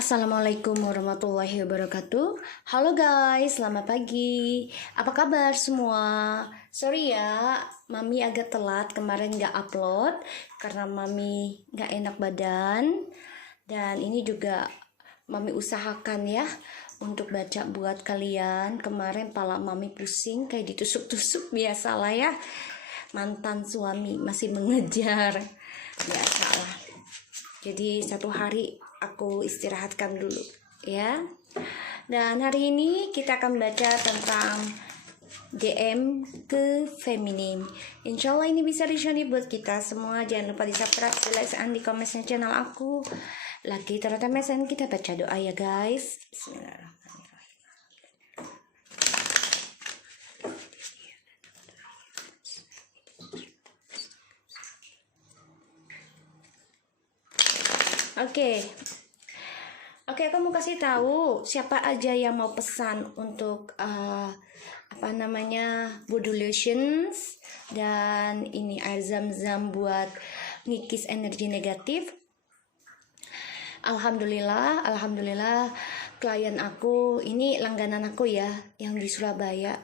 Assalamualaikum warahmatullahi wabarakatuh. Halo guys, selamat pagi. Apa kabar semua? Sorry ya, Mami agak telat kemarin gak upload karena Mami gak enak badan. Dan ini juga Mami usahakan ya untuk baca buat kalian. Kemarin pala Mami pusing kayak ditusuk-tusuk, biasalah ya. Mantan suami masih mengejar, biasalah. Jadi satu hari aku istirahatkan dulu ya. Dan hari ini kita akan baca tentang DM ke feminim. Insya Allah ini bisa resonate buat kita semua. Jangan lupa di subscribe, like, dan di komen channel aku. Lagi terutama kita baca doa ya guys. Bismillahirrahmanirrahim. Oke, aku mau kasih tahu siapa aja yang mau pesan untuk body lotions dan ini air zam-zam buat ngikis energi negatif. Alhamdulillah klien aku ini langganan aku ya yang di Surabaya.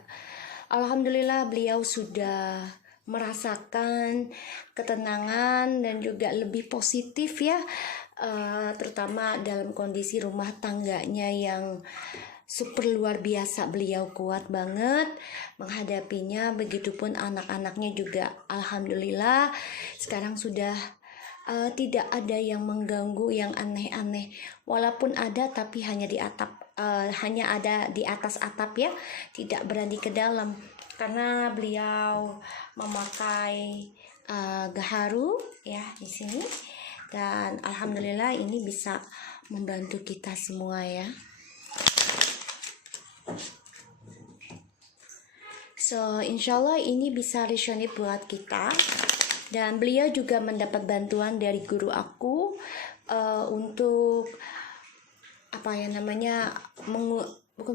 Alhamdulillah beliau sudah merasakan ketenangan dan juga lebih positif ya, terutama dalam kondisi rumah tangganya yang super luar biasa. Beliau kuat banget menghadapinya, begitupun anak-anaknya juga. Alhamdulillah sekarang sudah tidak ada yang mengganggu yang aneh-aneh, walaupun ada tapi hanya di atap, hanya ada di atas atap ya, tidak berani ke dalam karena beliau memakai gaharu ya di sini. Dan alhamdulillah ini bisa membantu kita semua ya. So insyaallah ini bisa resonate buat kita. Dan beliau juga mendapat bantuan dari guru aku untuk bukan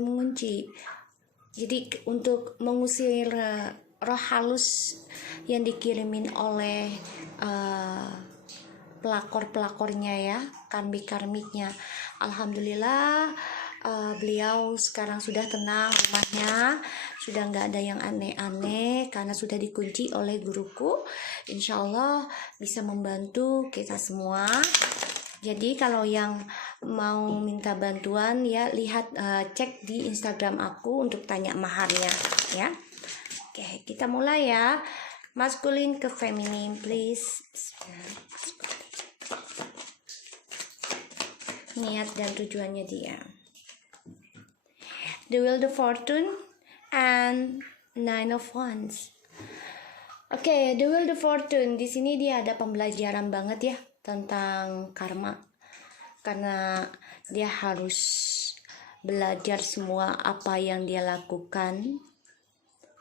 mengunci, jadi untuk mengusir roh halus yang dikirimin oleh pelakor-pelakornya ya, karmik-karmiknya. Alhamdulillah beliau sekarang sudah tenang rumahnya, sudah nggak ada yang aneh-aneh karena sudah dikunci oleh guruku. Insya Allah bisa membantu kita semua. Jadi kalau yang mau minta bantuan ya lihat, cek di Instagram aku untuk tanya maharnya ya. Oke, kita mulai ya. Maskulin ke feminim please. Niat dan tujuannya dia. The Wheel of Fortune and Nine of Wands. Oke, The Wheel of Fortune di sini dia ada pembelajaran banget ya tentang karma, karena dia harus belajar semua apa yang dia lakukan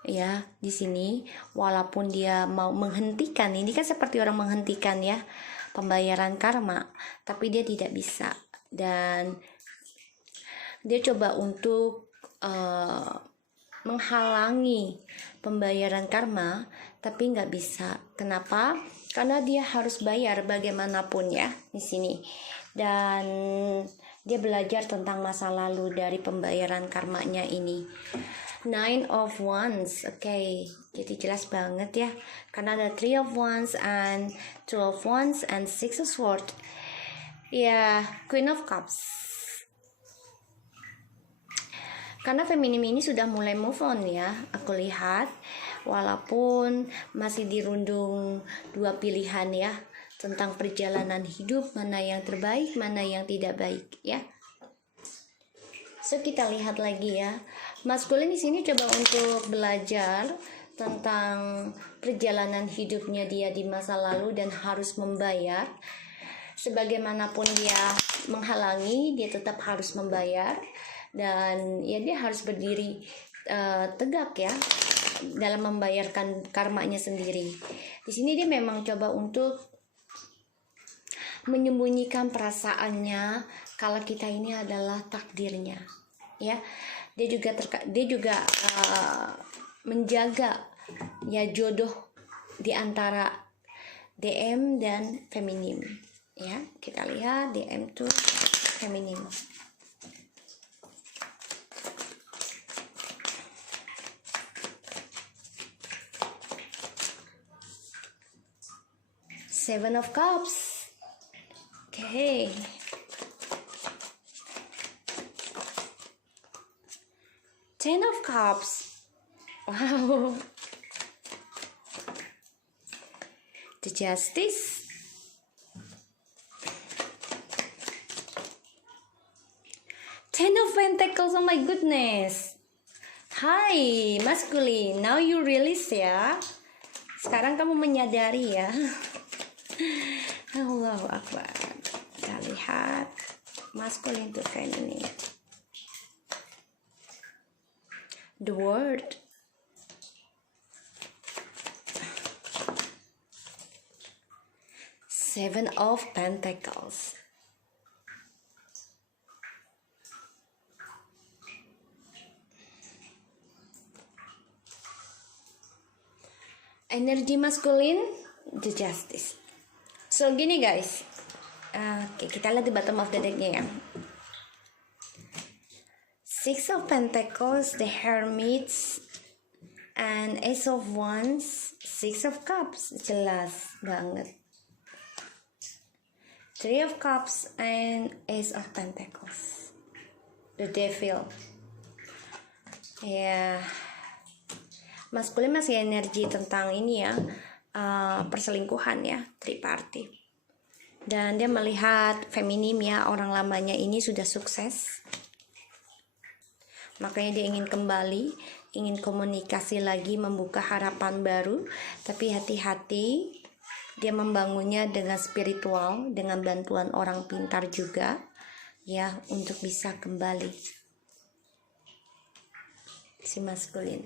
ya di sini. Walaupun dia mau menghentikan, ini kan seperti orang menghentikan ya pembayaran karma, tapi dia tidak bisa. Dan dia coba untuk menghalangi pembayaran karma, tapi nggak bisa. Kenapa? Karena dia harus bayar bagaimanapun ya di sini. Dan dia belajar tentang masa lalu dari pembayaran karmanya ini. Nine of Wands. Oke, jadi jelas banget ya. Karena ada Three of Wands and Two of Wands and Six of Swords. Ya, Queen of Cups. Karena feminim ini sudah mulai move on ya, aku lihat. Walaupun masih dirundung dua pilihan ya tentang perjalanan hidup, mana yang terbaik, mana yang tidak baik ya. So kita lihat lagi ya. Maskulin di sini coba untuk belajar tentang perjalanan hidupnya dia di masa lalu dan harus membayar. Sebagaimanapun dia menghalangi, dia tetap harus membayar. Dan ya dia harus berdiri tegak ya dalam membayarkan karmanya sendiri. Di sini dia memang coba untuk menyembunyikan perasaannya kalau kita ini adalah takdirnya ya. Dia juga menjaga ya jodoh di antara DM dan feminim ya. Kita lihat DM tuh feminim. Seven of Cups. Okay. Ten of Cups. Wow. The Justice. Ten of Pentacles. Oh my goodness. Hai, masculine. Now you realize ya. Sekarang kamu menyadari ya. Allahu Akbar. Kita lihat masculine to feminine. The World. Seven of Pentacles. Energi maskulin, the Justice. So gini guys, oke, kita lihat di bottom of the decknya ya. Six of Pentacles, the Hermits, and Ace of Wands, Six of Cups, jelas banget. Three of Cups and Ace of Pentacles, the Devil. Ya, maskulin masih energi tentang ini ya, perselingkuhan ya, triparty. Dan dia melihat feminim ya, orang lamanya ini sudah sukses, makanya dia ingin kembali, ingin komunikasi lagi, membuka harapan baru. Tapi hati-hati, dia membangunnya dengan spiritual, dengan bantuan orang pintar juga ya, untuk bisa kembali si maskulin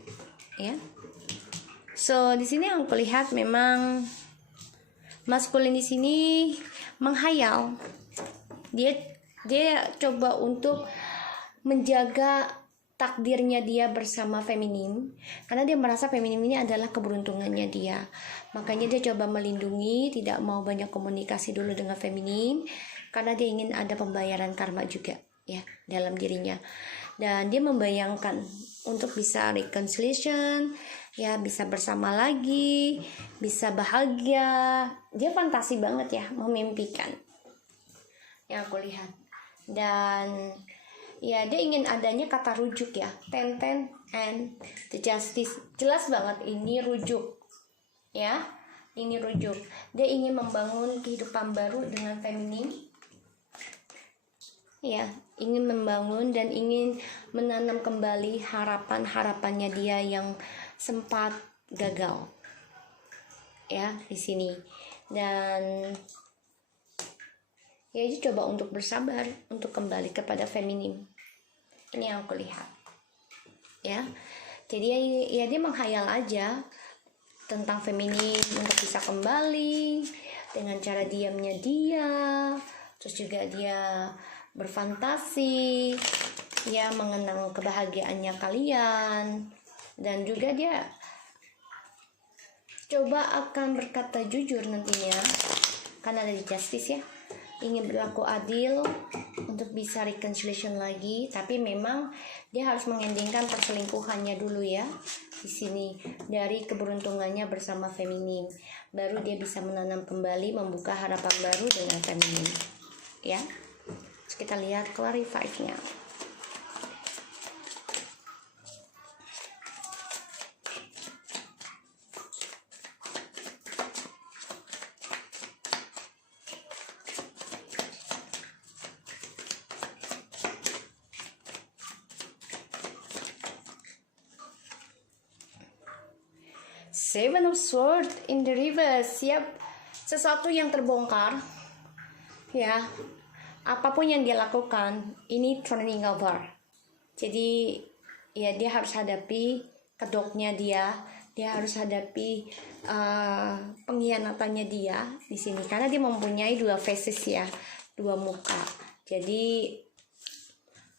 ya. So di sini yang aku lihat memang maskulin di sini menghayal. Dia coba untuk menjaga takdirnya dia bersama feminim, karena dia merasa feminim ini adalah keberuntungannya dia. Makanya dia coba melindungi, tidak mau banyak komunikasi dulu dengan feminim, karena dia ingin ada pembayaran karma juga ya dalam dirinya. Dan dia membayangkan untuk bisa reconciliation ya, bisa bersama lagi, bisa bahagia. Dia fantasi banget ya, memimpikan yang aku lihat. Dan ya dia ingin adanya kata rujuk ya, ten and the Justice. Jelas banget ini rujuk ya, ini rujuk. Dia ingin membangun kehidupan baru dengan feminim ya, ingin membangun dan ingin menanam kembali harapannya dia yang sempat gagal ya di sini. Dan ya dia coba untuk bersabar, untuk kembali kepada feminim. Ini yang aku lihat ya. Jadi ya dia menghayal aja tentang feminim untuk bisa kembali dengan cara diamnya dia. Terus juga dia berfantasi ya, mengenang kebahagiaannya kalian. Dan juga dia coba akan berkata jujur nantinya, karena ada di Justice ya, ingin berlaku adil untuk bisa reconciliation lagi. Tapi memang dia harus mengendingkan perselingkuhannya dulu ya di sini, dari keberuntungannya bersama feminim, baru dia bisa menanam kembali, membuka harapan baru dengan feminim ya. Terus kita lihat clarify-nya. Seven of Swords in the reverse. Siap, sesuatu yang terbongkar ya. Apapun yang dia lakukan ini turning over. Jadi ya dia harus hadapi kedoknya dia harus hadapi pengkhianatannya dia di sini, karena dia mempunyai dua faces ya, dua muka. Jadi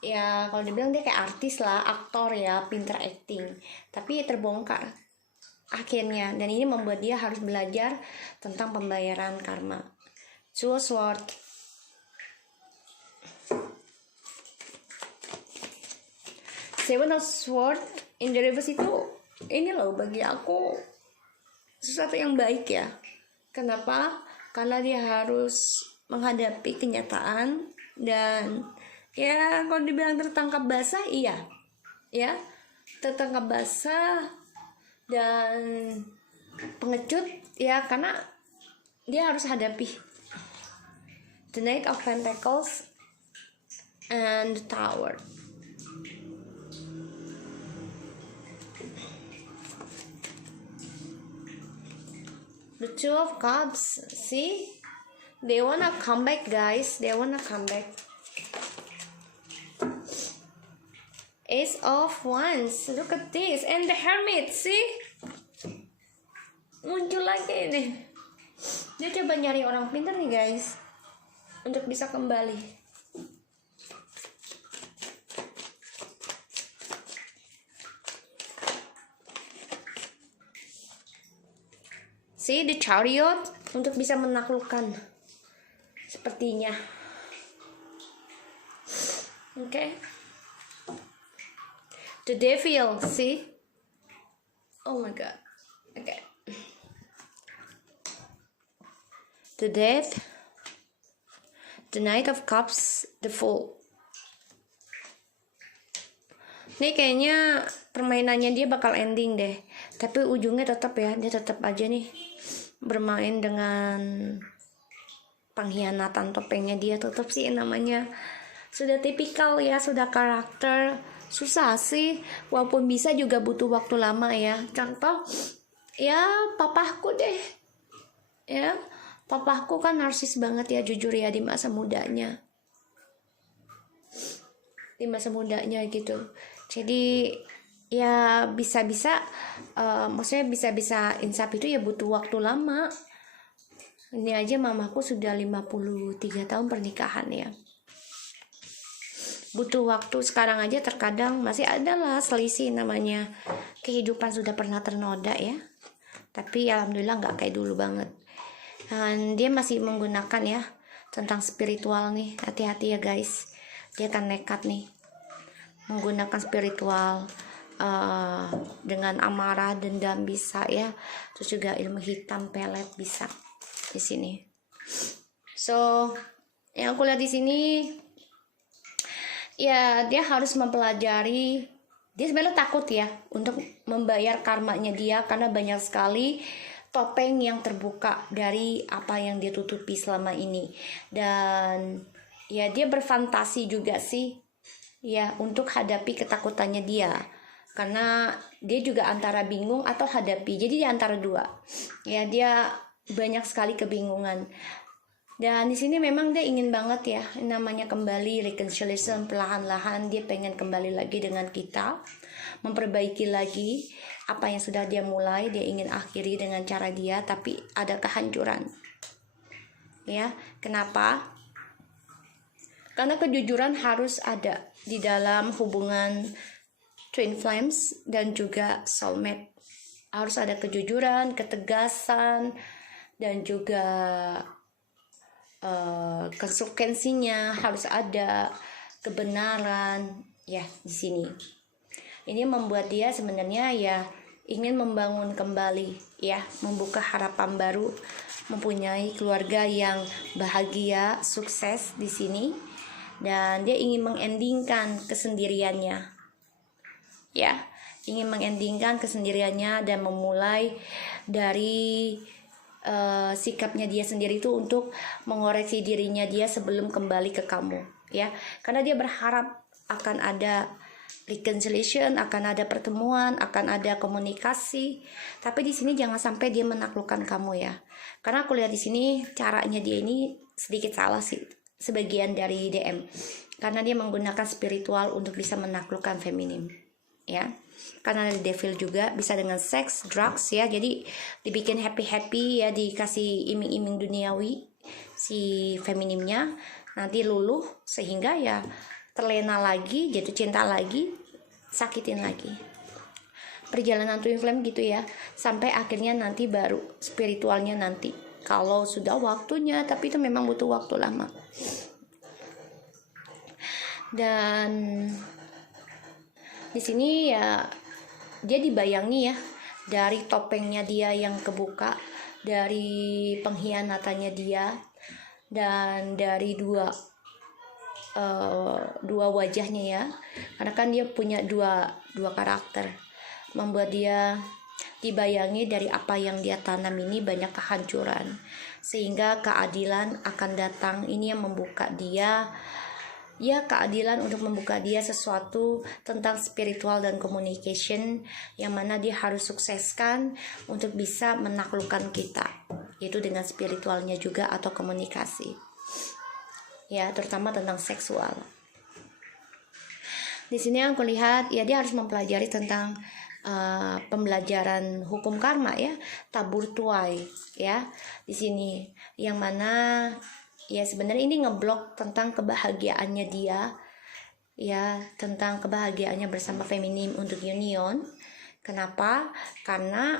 ya kalau dibilang dia kayak artis lah, aktor ya, pinter acting, tapi terbongkar akhirnya. Dan ini membuat dia harus belajar tentang pembayaran karma. Two of Swords. Seven of Swords in the reverse itu ini loh bagi aku sesuatu yang baik ya. Kenapa? Karena dia harus menghadapi kenyataan dan ya kalau dibilang tertangkap basah iya ya, tertangkap basah dan pengecut ya, karena dia harus hadapi the Knight of Pentacles and the Tower. The Two of Cups, see, they wanna come back, guys. They wanna come back. Ace of Wands, look at this, and the Hermit, see, muncul lagi nih. Dia coba nyari orang pintar nih, guys, untuk bisa kembali. See, the Chariot untuk bisa menaklukkan sepertinya. Oke. Okay. The Devil, see? Oh my god. Oke. Okay. The Death. The Knight of Cups, the Fool. Ini kayaknya permainannya dia bakal ending deh. Tapi ujungnya tetap ya, dia tetap aja nih bermain dengan pengkhianatan topengnya dia, tetap sih namanya sudah tipikal ya, sudah karakter. Susah sih, walaupun bisa juga butuh waktu lama ya. Contoh ya papahku deh ya, papahku kan narsis banget ya, jujur ya, di masa mudanya gitu. Jadi ya bisa-bisa maksudnya bisa-bisa insaf itu ya butuh waktu lama. Ini aja mamaku sudah 53 tahun pernikahan ya, butuh waktu. Sekarang aja terkadang masih ada lah selisih, namanya kehidupan sudah pernah ternoda ya, tapi alhamdulillah nggak kayak dulu banget. Dan dia masih menggunakan ya tentang spiritual nih, hati-hati ya guys, dia kan nekat nih menggunakan spiritual dengan amarah, dendam bisa ya, terus juga ilmu hitam pelet bisa di sini. So yang aku lihat di sini ya, dia harus mempelajari. Dia sebenarnya takut ya untuk membayar karmanya dia, karena banyak sekali topeng yang terbuka dari apa yang dia tutupi selama ini. Dan ya dia berfantasi juga sih ya untuk hadapi ketakutannya dia, karena dia juga antara bingung atau hadapi, jadi dia antara dua ya, dia banyak sekali kebingungan. Dan di sini memang dia ingin banget ya namanya kembali reconciliation, perlahan-lahan dia pengen kembali lagi dengan kita, memperbaiki lagi apa yang sudah dia mulai, dia ingin akhiri dengan cara dia, tapi ada kehancuran ya. Kenapa? Karena kejujuran harus ada di dalam hubungan twin flames dan juga soulmate. Harus ada kejujuran, ketegasan, dan juga konsekuensinya harus ada, kebenaran ya di sini. Ini membuat dia sebenarnya ya ingin membangun kembali ya, membuka harapan baru, mempunyai keluarga yang bahagia, sukses di sini. Dan dia ingin mengendingkan kesendiriannya ya, ingin mengendingkan kesendiriannya dan memulai dari sikapnya dia sendiri itu untuk mengoreksi dirinya dia sebelum kembali ke kamu ya, karena dia berharap akan ada reconciliation, akan ada pertemuan, akan ada komunikasi. Tapi di sini jangan sampai dia menaklukkan kamu ya, karena aku lihat di sini caranya dia ini sedikit salah sih, sebagian dari DM, karena dia menggunakan spiritual untuk bisa menaklukkan feminim ya, karena ada devil juga, bisa dengan seks, drugs ya, jadi dibikin happy ya, dikasih iming-iming duniawi si feminimnya, nanti luluh sehingga ya terlena lagi, jatuh cinta lagi, sakitin lagi. Perjalanan twin flame gitu ya, sampai akhirnya nanti baru spiritualnya nanti kalau sudah waktunya, tapi itu memang butuh waktu lama. Dan Di sini ya dia dibayangi ya dari topengnya dia yang kebuka, dari pengkhianatannya dia, dan dari dua wajahnya ya, karena kan dia punya dua karakter, membuat dia dibayangi dari apa yang dia tanam ini banyak kehancuran, sehingga keadilan akan datang. Ini yang membuka dia ya, keadilan untuk membuka dia sesuatu tentang spiritual dan communication, yang mana dia harus sukseskan untuk bisa menaklukkan kita, yaitu dengan spiritualnya juga atau komunikasi ya, terutama tentang seksual. Di sini yang kulihat ya, dia harus mempelajari tentang pembelajaran hukum karma ya, tabur tuai ya, di sini yang mana ya sebenarnya ini ngeblok tentang kebahagiaannya dia ya, tentang kebahagiaannya bersama feminim untuk union. Kenapa? Karena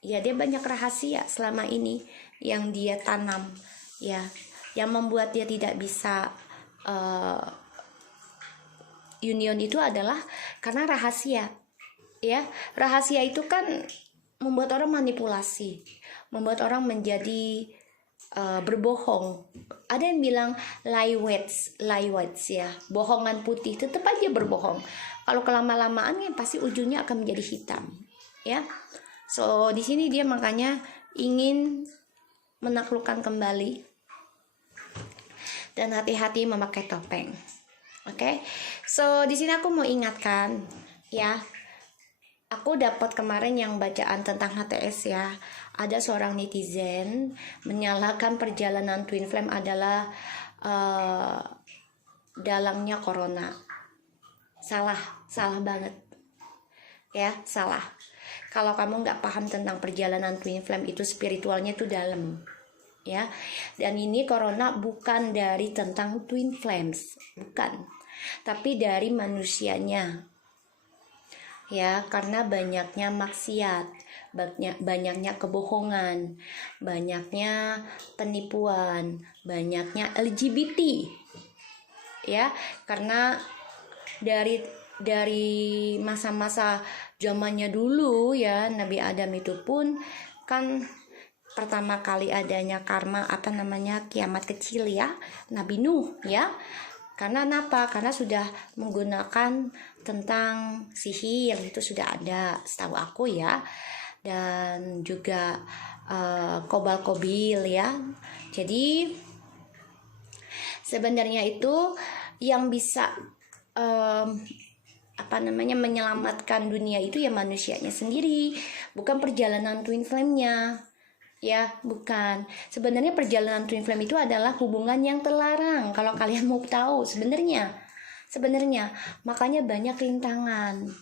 ya dia banyak rahasia selama ini yang dia tanam ya, yang membuat dia tidak bisa union itu adalah karena rahasia ya. Rahasia itu kan membuat orang manipulasi, membuat orang menjadi berbohong. Ada yang bilang lie whites ya, bohongan putih, tetap aja berbohong. Kalau kelama-lamaan ya pasti ujungnya akan menjadi hitam ya. So di sini dia makanya ingin menaklukkan kembali, dan hati-hati memakai topeng. Oke. So di sini aku mau ingatkan ya, aku dapat kemarin yang bacaan tentang HTS ya. Ada seorang netizen menyalahkan perjalanan Twin Flame adalah dalangnya corona. Salah banget ya, salah. Kalau kamu nggak paham tentang perjalanan Twin Flame itu spiritualnya itu dalam ya. Dan ini corona bukan dari tentang Twin Flames, bukan, tapi dari manusianya ya, karena banyaknya maksiat, banyaknya kebohongan, banyaknya penipuan, banyaknya LGBT ya. Karena dari masa-masa zamannya dulu ya, Nabi Adam itu pun kan pertama kali adanya karma kiamat kecil ya, Nabi Nuh ya. Karena apa? Karena sudah menggunakan tentang sihir, itu sudah ada setahu aku ya, dan juga kobal-kobil ya. Jadi sebenarnya itu yang bisa menyelamatkan dunia itu ya manusianya sendiri, bukan perjalanan Twin Flame-nya ya, bukan. Sebenarnya perjalanan Twin Flame itu adalah hubungan yang terlarang, kalau kalian mau tahu sebenarnya makanya banyak rintangan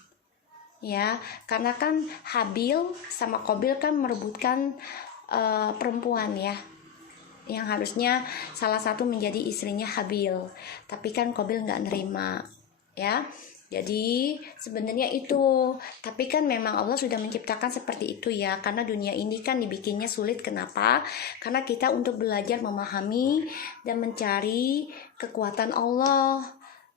ya, karena kan Habil sama Kobil kan merebutkan perempuan ya, yang harusnya salah satu menjadi istrinya Habil, tapi kan Kobil nggak nerima ya. Jadi sebenarnya itu, tapi kan memang Allah sudah menciptakan seperti itu ya, karena dunia ini kan dibikinnya sulit. Kenapa? Karena kita untuk belajar memahami dan mencari kekuatan Allah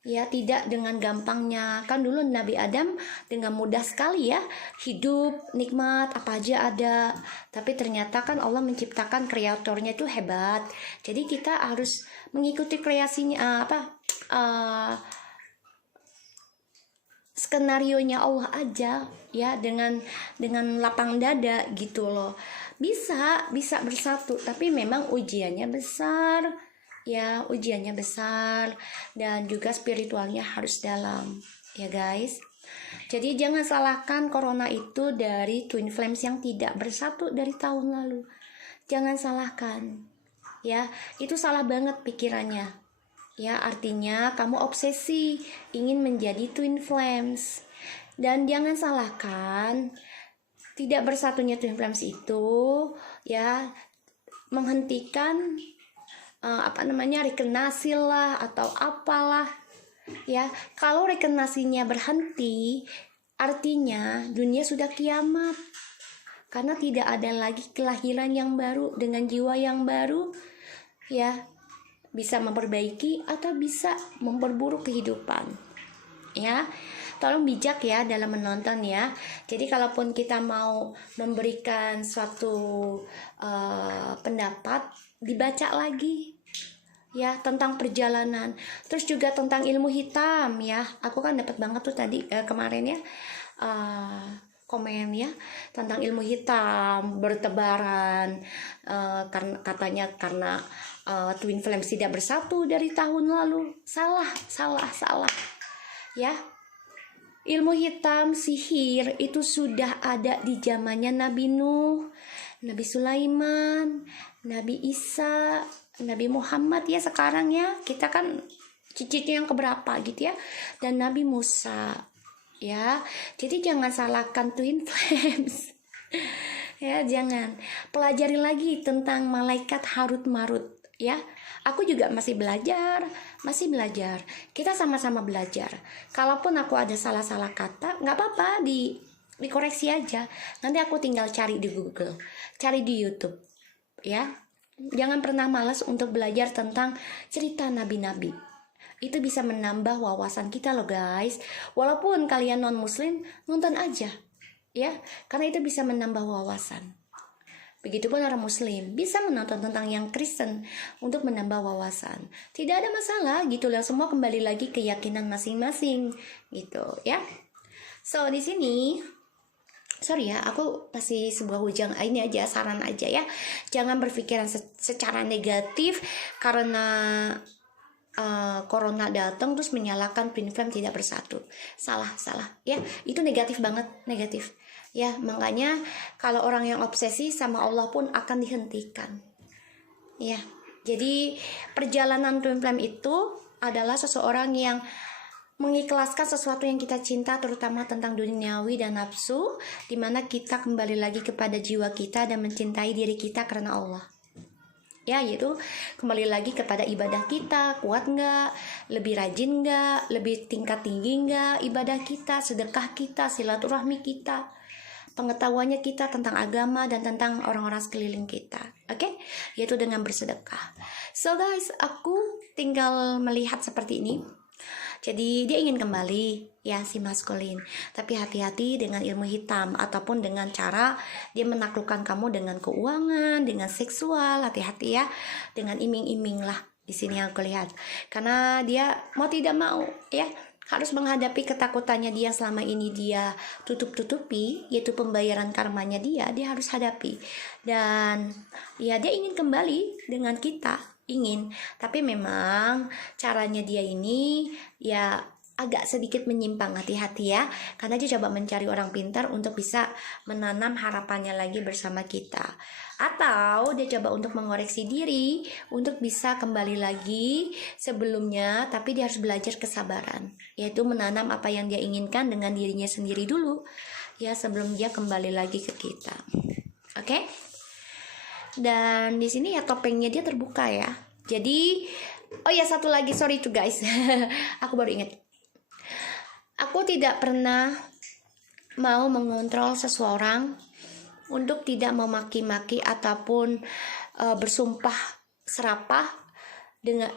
ya, tidak dengan gampangnya. Kan dulu Nabi Adam dengan mudah sekali ya, hidup nikmat apa aja ada, tapi ternyata kan Allah menciptakan kreatornya itu hebat. Jadi kita harus mengikuti kreasinya skenarionya Allah aja ya, dengan lapang dada gitu loh. Bisa bersatu, tapi memang ujiannya besar ya, ujiannya besar, dan juga spiritualnya harus dalam ya guys. Jadi jangan salahkan corona itu dari Twin Flames yang tidak bersatu dari tahun lalu. Jangan salahkan ya, itu salah banget pikirannya ya. Artinya kamu obsesi ingin menjadi Twin Flames, dan jangan salahkan tidak bersatunya Twin Flames itu ya menghentikan rekenasi lah atau apalah ya. Kalau rekenasinya berhenti, artinya dunia sudah kiamat, karena tidak ada lagi kelahiran yang baru dengan jiwa yang baru ya, bisa memperbaiki atau bisa memperburuk kehidupan ya. tolong bijak ya dalam menonton ya. Jadi kalaupun kita mau memberikan suatu pendapat, dibaca lagi ya tentang perjalanan, terus juga tentang ilmu hitam ya. Aku kan dapat banget tuh tadi kemarin ya komen ya tentang ilmu hitam bertebaran, katanya karena twin flame tidak bersatu dari tahun lalu. Salah ya. Ilmu hitam sihir itu sudah ada di zamannya Nabi Nuh, Nabi Sulaiman, Nabi Isa, Nabi Muhammad ya sekarang ya. Kita kan cicitnya yang keberapa gitu ya. Dan Nabi Musa ya. Jadi jangan salahkan twin flames. Ya, jangan. Pelajari lagi tentang malaikat Harut Marut ya. Aku juga masih belajar. Kita sama-sama belajar. Kalaupun aku ada salah-salah kata, nggak apa-apa, dikoreksi aja. Nanti aku tinggal cari di Google, cari di YouTube ya. Jangan pernah malas untuk belajar tentang cerita nabi-nabi. Itu bisa menambah wawasan kita loh guys. Walaupun kalian non muslim, nonton aja ya, karena itu bisa menambah wawasan. Begitupun orang muslim bisa menonton tentang yang Kristen untuk menambah wawasan. Tidak ada masalah gitu lah, semua kembali lagi keyakinan masing-masing gitu ya. So di sini sorry ya, aku kasih sebuah hujang ini aja, saran aja ya. Jangan berpikiran secara negatif karena corona datang terus menyalakan twin flame tidak bersatu. Salah ya, itu negatif banget, negatif ya. Makanya kalau orang yang obsesi sama Allah pun akan dihentikan ya. Jadi perjalanan twin flame itu adalah seseorang yang mengikhlaskan sesuatu yang kita cinta, terutama tentang duniawi dan nafsu, dimana kita kembali lagi kepada jiwa kita dan mencintai diri kita karena Allah ya, yaitu kembali lagi kepada ibadah kita, kuat nggak, lebih rajin nggak, lebih tingkat tinggi nggak ibadah kita, sedekah kita, silaturahmi kita, pengetahuannya kita tentang agama dan tentang orang-orang sekeliling kita, oke? Yaitu dengan bersedekah. So guys, aku tinggal melihat seperti ini. Jadi dia ingin kembali ya si maskulin, tapi hati-hati dengan ilmu hitam ataupun dengan cara dia menaklukkan kamu dengan keuangan, dengan seksual. Hati-hati ya dengan iming-iming lah di sini aku lihat, karena dia mau tidak mau ya harus menghadapi ketakutannya dia selama ini dia tutup-tutupi, yaitu pembayaran karmanya dia harus hadapi. Dan ya dia ingin kembali dengan kita, ingin, tapi memang caranya dia ini ya agak sedikit menyimpang. Hati-hati ya, karena dia coba mencari orang pintar untuk bisa menanam harapannya lagi bersama kita, atau dia coba untuk mengoreksi diri untuk bisa kembali lagi sebelumnya, tapi dia harus belajar kesabaran, yaitu menanam apa yang dia inginkan dengan dirinya sendiri dulu ya sebelum dia kembali lagi ke kita. Oke? Dan di sini ya topengnya dia terbuka ya. Jadi, oh ya satu lagi, sorry tuh guys. Aku baru ingat. Aku tidak pernah mau mengontrol seseorang untuk tidak memaki-maki ataupun bersumpah serapah dengan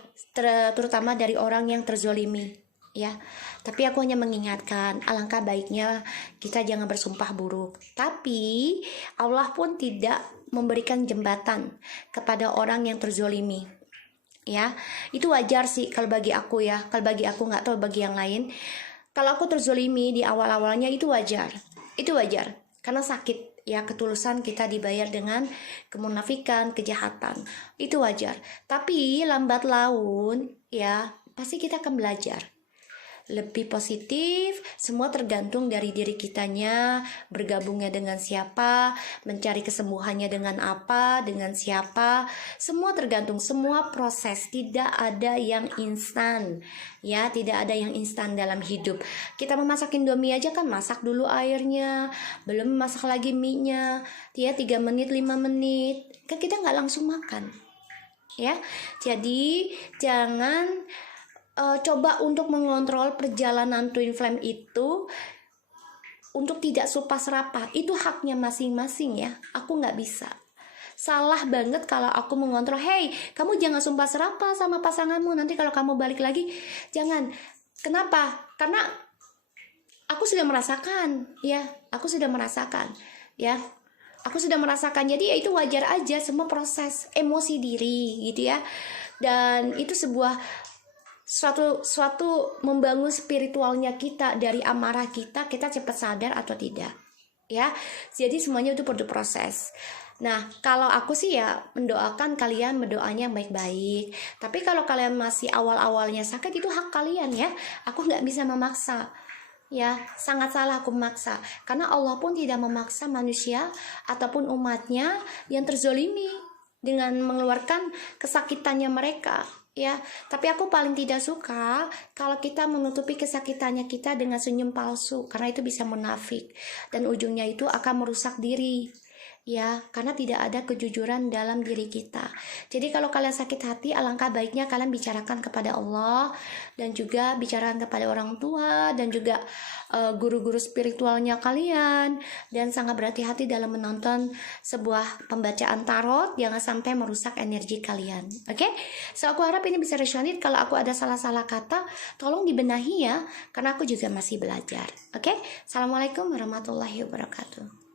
terutama dari orang yang terzolimi ya. Tapi aku hanya mengingatkan, alangkah baiknya kita jangan bersumpah buruk. Tapi Allah pun tidak memberikan jembatan kepada orang yang terzolimi ya. Itu wajar sih kalau bagi aku ya. Kalau bagi aku, nggak tahu bagi yang lain. Kalau aku terzolimi di awal-awalnya itu wajar karena sakit ya, ketulusan kita dibayar dengan kemunafikan, kejahatan, itu wajar. Tapi lambat laun ya pasti kita akan belajar lebih positif. Semua tergantung dari diri kitanya, bergabungnya dengan siapa, mencari kesembuhannya dengan apa, dengan siapa. Semua tergantung, semua proses, tidak ada yang instan ya, tidak ada yang instan dalam hidup. Kita memasak Indomie aja kan masak dulu airnya, belum masak lagi mie-nya ya, 3 menit 5 menit kan kita nggak langsung makan ya. Jadi jangan coba untuk mengontrol perjalanan twin flame itu untuk tidak sumpah serapah. Itu haknya masing-masing ya, aku nggak bisa. Salah banget kalau aku mengontrol, hey kamu jangan sumpah serapah sama pasanganmu, nanti kalau kamu balik lagi jangan. Kenapa? Karena aku sudah merasakan, ya, aku sudah merasakan, ya. Aku sudah merasakan, jadi ya itu wajar aja, semua proses emosi diri gitu ya. Dan itu sebuah suatu membangun spiritualnya kita dari amarah kita cepat sadar atau tidak. Ya, jadi semuanya itu perlu proses. Nah, kalau aku sih ya mendoakan kalian berdoanya yang baik-baik. Tapi kalau kalian masih awal-awalnya sakit, itu hak kalian ya. Aku nggak bisa memaksa. Ya, sangat salah aku memaksa. Karena Allah pun tidak memaksa manusia ataupun umatnya yang terzolimi dengan mengeluarkan kesakitannya mereka. Ya, tapi aku paling tidak suka kalau kita menutupi kesakitannya kita dengan senyum palsu, karena itu bisa munafik dan ujungnya itu akan merusak diri. Ya, karena tidak ada kejujuran dalam diri kita. Jadi kalau kalian sakit hati, alangkah baiknya kalian bicarakan kepada Allah dan juga bicarakan kepada orang tua dan juga guru-guru spiritualnya kalian, dan sangat berhati-hati dalam menonton sebuah pembacaan tarot, jangan sampai merusak energi kalian. Oke? So aku harap ini bisa resonate. Kalau aku ada salah-salah kata, tolong dibenahi ya, karena aku juga masih belajar. Oke? Assalamualaikum warahmatullahi wabarakatuh.